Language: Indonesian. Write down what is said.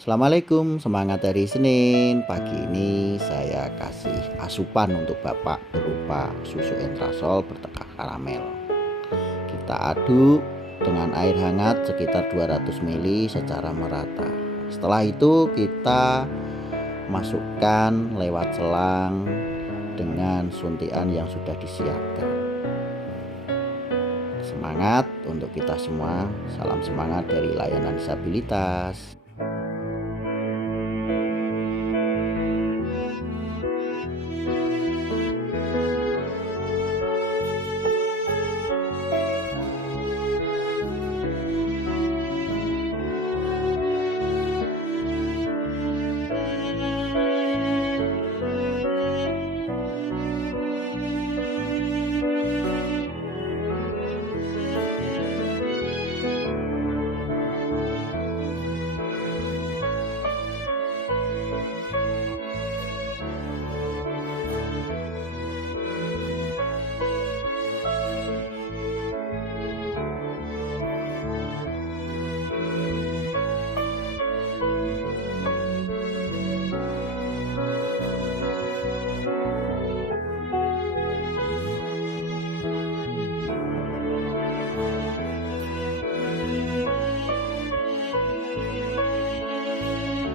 Assalamualaikum, semangat hari Senin. Pagi ini saya kasih asupan untuk Bapak berupa susu entrasol bertekah karamel. Kita aduk dengan air hangat sekitar 200 ml secara merata. Setelah itu kita masukkan lewat selang dengan suntikan yang sudah disiapkan. Semangat untuk kita semua. Salam semangat dari layanan disabilitas.